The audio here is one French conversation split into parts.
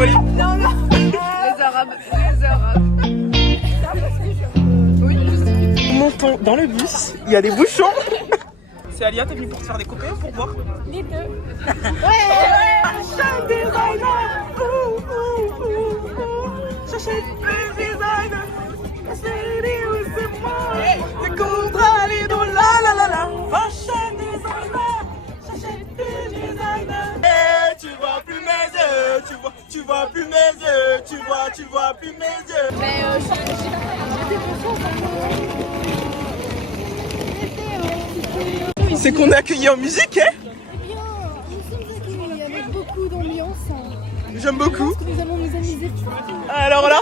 Tripoli. Non, non. Les Arabes. Les Arabes. Oui, Nous montons dans le bus, il y a des bouchons. C'est Alia, t'es venue pour te faire des copains ou pour boire? les deux. J'achète des designer. J'achète des designer. Des contrats, les dollars, la la la. Fashion designer. J'achète des designers. Eh, tu vois plus mes yeux, tu vois plus mes yeux, tu vois plus mes yeux. Mais C'est qu'on est accueillis en musique, hein? Bien, nous sommes accueillis avec beaucoup d'ambiance. J'aime beaucoup. Nous allons nous amuser. Alors là?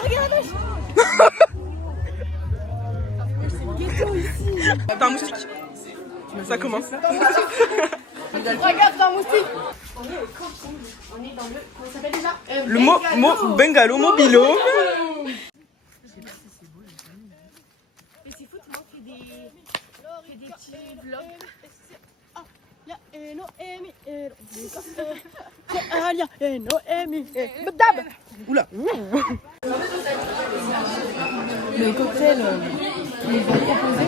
T'as un moustique? Ça commence. regarde un moustique. On est dans le. Comment ça s'appelle déjà? Le mot Bengalo Mobilo. Et c'est fou, moi, fais des petits vlogs. Noémie, Alia, Noémie, Madame. Oula. Le cocktail qu'ils nous ont proposé,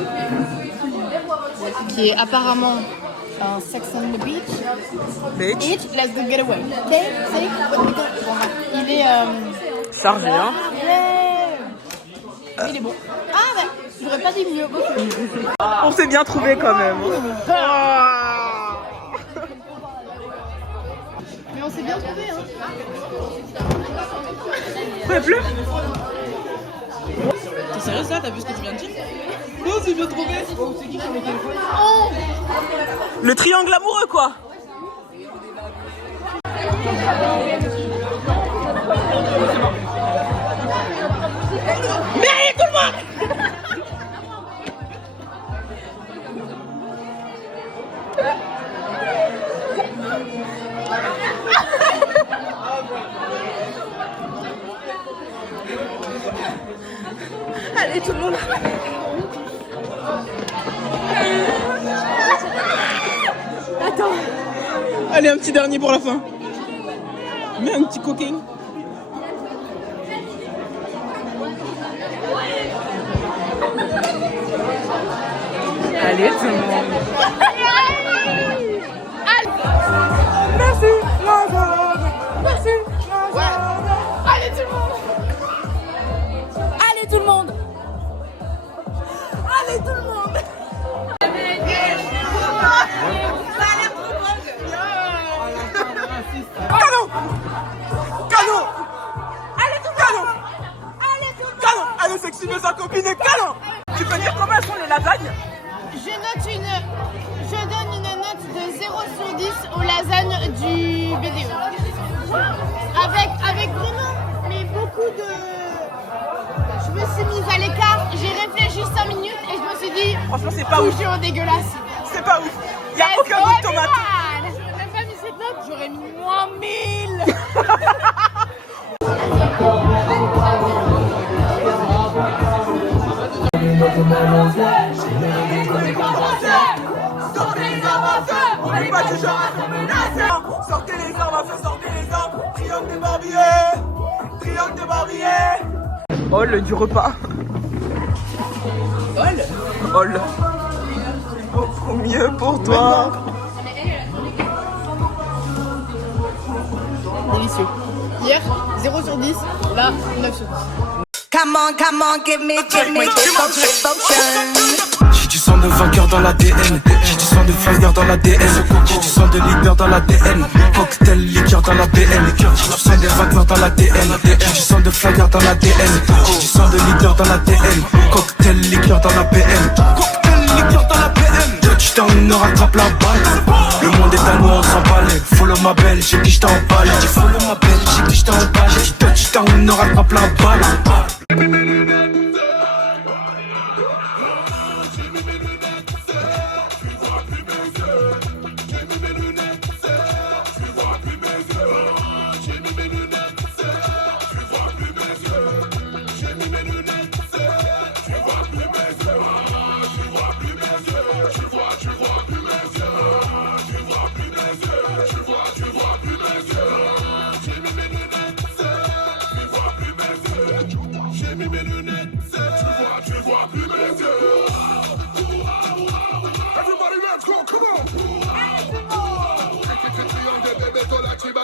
qui est apparemment un Sex on the Beach. Bitch. Eat, let's go get away. Okay, say what we go. Il est Chargé, hein? il est bon. Ah ouais, j'aurais pas dit mieux. On s'est bien trouvé quand même. Mais on s'est bien trouvé, hein. Ça pleut? T'es sérieux ça? T'as vu ce que tu viens de dire? Oh, c'est bien trouvé! Oh, c'est qui sur le téléphone? Le triangle amoureux, quoi. Mais allez, tout le monde! Allez, tout le monde! Attends! Allez, un petit dernier pour la fin. Mets un petit coquin. Allez, tout le monde! Merci, merci, Allez tout le monde. Allez tout le monde. Allez tout le monde. Canon! Canon! Allez, tout canon! Canon! Allez, sexy, mais sa copine est canon! Tu peux dire combien sont les lasagnes? Je donne une note de 0 sur 10 aux lasagnes du BDE. Avec vraiment, mais beaucoup de... Je me suis mise à l'écart, j'ai réfléchi 5 minutes et je me suis dit... Franchement, c'est pas ouf. Toujours dégueulasse. C'est pas ouf. Y'a aucun goût de tomate. J'aurais même pas mis cette note, j'aurais mis moins 1000. Sortez les armes à feu, sortez les armes. Triangle des barbillés. Triangle des barbillés. Hall du repas. Hall. Au mieux pour toi. Délicieux. Hier, 0 sur 10. Là, 9 sur 10. Come on, give me devotion. J'ai du sang de vainqueur dans l'ADN. J'ai du sang de flingueur dans l'ADN. J'ai du sang de leader dans l'ADN. Cocktail liqueur dans l'ADN. J'ai du sang de vainqueur dans l'ADN. J'ai du sang de flingueur dans l'ADN. J'ai du sang de leader dans l'ADN. Cocktail liqueur dans l'ADN. Cocktail liqueur dans l'ADN. Touchdown, ne rattrape la balle. Le monde est à nous, on s'emballe. Follow ma belle, j'ai dit je t'emballe. J'ai dit follow ma belle, j'ai dit je t'emballe. J'ai dit touchdown, ne rattrape la balle. And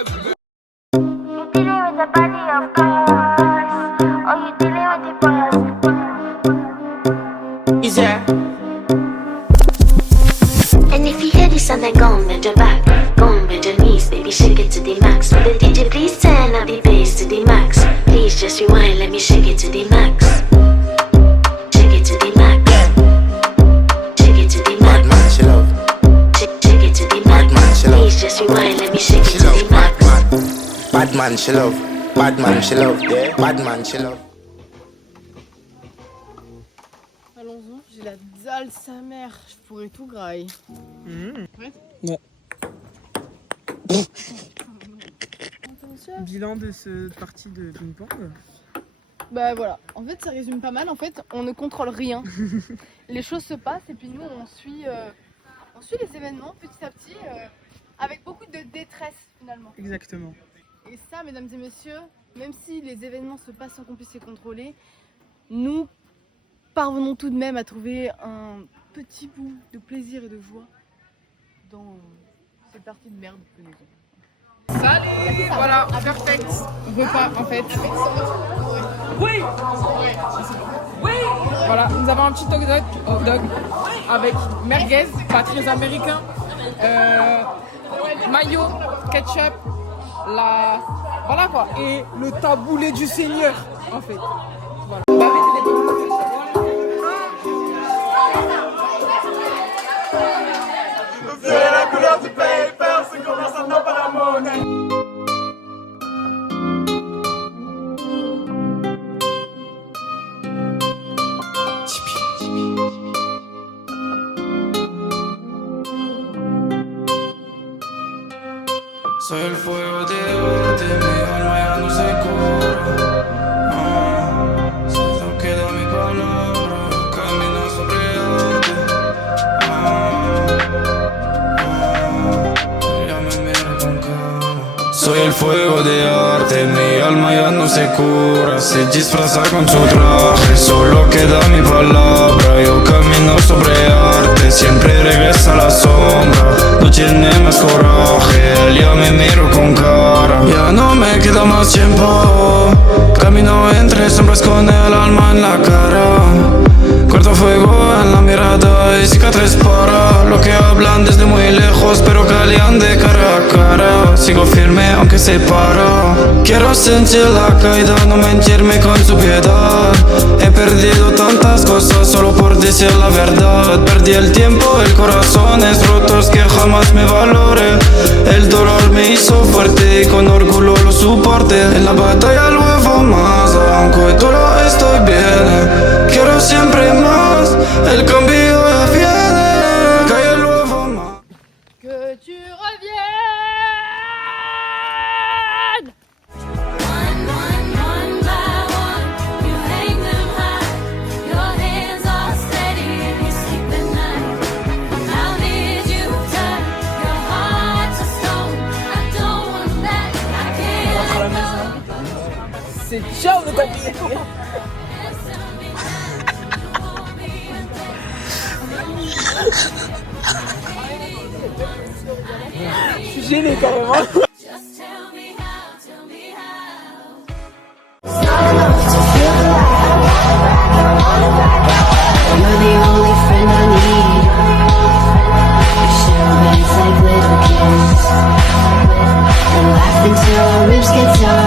if you hear this and then go bend your back, go bend your knees, baby shake it to the max. Will the DJ please turn up the bass to the max? Please just rewind, let me shake it to the max. Shake it to the max. Shake it to the max. Bad man, she love. Shake it to the max. Bad man, she love. Please just rewind, let me shake it She to love. the max. Bad man, she love. Bad man, she love. Yeah. Bad man, she love. Allons-y. J'ai la dalle sa mère. Je pourrais tout grailler. Ouais. Bilan de ce parti de ping-pong. Bah voilà, en fait ça résume pas mal, en fait on ne contrôle rien. Les choses se passent et puis nous on suit les événements petit à petit avec beaucoup de détresse finalement. Exactement. Et ça mesdames et messieurs, même si les événements se passent sans qu'on puisse les contrôler, nous parvenons tout de même à trouver un petit bout de plaisir et de joie dans ces parties de merde que nous avons. Salut, voilà, perfect. Repas en fait. Oui. Oui. Voilà, nous avons un petit hot dog avec merguez, pas très américain, mayo, ketchup, voilà quoi, et le taboulé du Seigneur en fait. Voilà. C'est la couleur du paper, ce commerçant n'a pas la monnaie. Soy el fuego de arte, mi alma ya no se cura. Se te queda mi palabra, camino sobre arte. Ya me mira con cara. Soy el fuego de arte, mi alma ya no se cura. Se disfraza con su traje, solo queda mi palabra. Yo camino sobre arte, siempre regresa la sombra. No tiene más coraje, él ya me miro con cara. Ya no me queda más tiempo, camino entre sombras con el alma en la cara. Corto fuego en la mirada y cicatriz para lo que hablan desde muy lejos, pero callan de cara a cara. Sigo firme aunque se para. Quiero sentir la caída, no mentirme con su piedad. He perdido tantas cosas solo por decir la verdad. Perdí el tiempo, el corazones rotos que jamás me valoré. El dolor me hizo fuerte y con orgullo lo soporté. En la batalla luego más, aunque todo estoy bien. Quiero siempre más, el cambio ya viene. Calle luego más. Que tu reviennes. One by one, you hang them high. Your hands are steady and you sleep at night. How did you turn your heart to stone? I don't want that, I can't let go. C'est ciao le copie. Je suis gêné carrément. Just tell me how, tell me how. You're the only friend I need. We share beds like little kids and laugh until our ribs get tired.